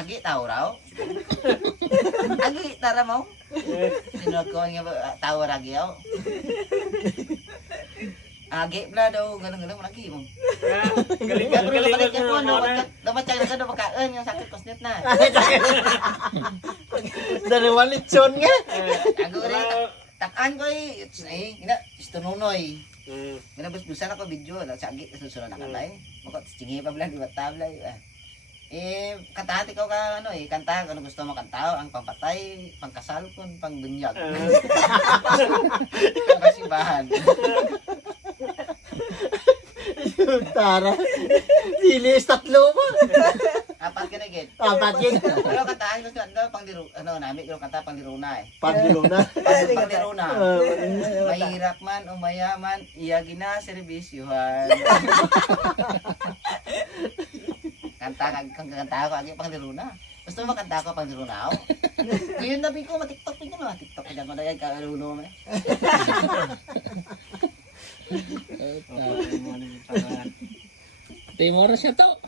Agi tao raw. Agi tara mo. Sinod ko nga tao ragi yaw. Agi bla daw ganun lagi mo. Galing Balik ka ko mo ano, dapat chay na pagkaan yung sakit kosnet na. Dalawa lechon nga. Ako rin takan ko ina istununoy. Ginabus-busan ako video na sagi susunod na kalay. Mako tingi pa bla di tablay. Kantahan ikaw ka kanta ano gusto mo kanta ang pampatay, pangkasal kun pangbunyag. Pangsibahan. Tara. Dilis tatlo mo. Apat ka na gid. Apat yun. Pero kantahan gusto pangdiru nami pero kanta pangdiruna Pagdilo na. Pangdiruna. Mahirap man o mayaman, iya gina serbisyuhan. Kanta ko agi pangdiruna. Gusto mo kanta ko pangdiruna ako? Ngayon nabi ko ma-TikTok din no, TikTok din mo dagay ka aluno mo. Timor siya to.